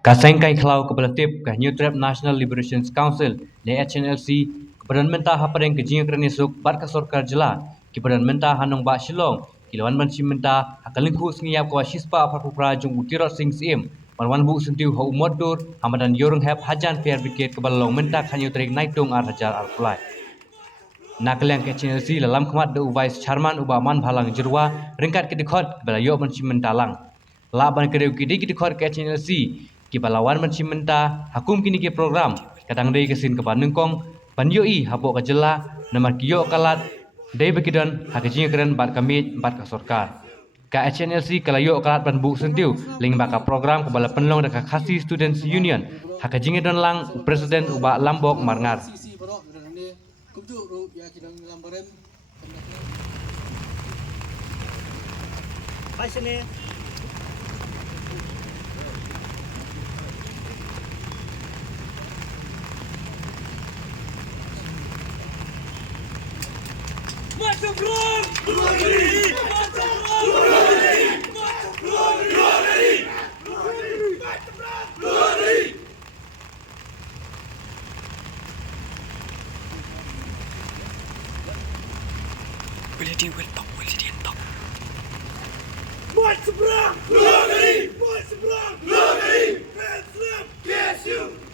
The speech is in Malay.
Kasengkai Klau Kepala Tip ke New Trap National Liberation Council le HNLC kepada mentah hapadeng ke jinga kerana suk bat ka sorkar jela kepada mentah hanong ba Shillong kilawan ban si mentah hakalingku sngiyap ko shispa apapra jung utirot sing sim marwan bu sentiu ha umodur hamadan yorung hep hajan fair brigade ke balong mentah kanyu trik naitung ar hajar ar fulai nakaliang ke HNLC lalam khmat de vice chairman uba man bhalang jirwa ringkat ke dikhot bala yo ban si mentah lang laban kedeu kidi dikhot ke HNLC ki balawan manci menta hakum kini ke program kadang dei kesin ke panungkong panjoi habok ka jela namar kiyo kalat dei bekidan hakijing keren bat kami bat ka sorkar ka HNLC kalayo kalat ban bu sentiu ling baka program ke bala penlong ka khasi students union hakijing don lang presiden uba lambok marngar Bye sini. Macam belum. Dua kali. Macam belum. Dua kali. Macam belum. Dua kali. Dua kali. Macam belum. Dua kali. Boleh dia welpak. Boleh dia entok. Macam belum. Dua kali. Macam belum. Dua kali. Hands up. Yes you.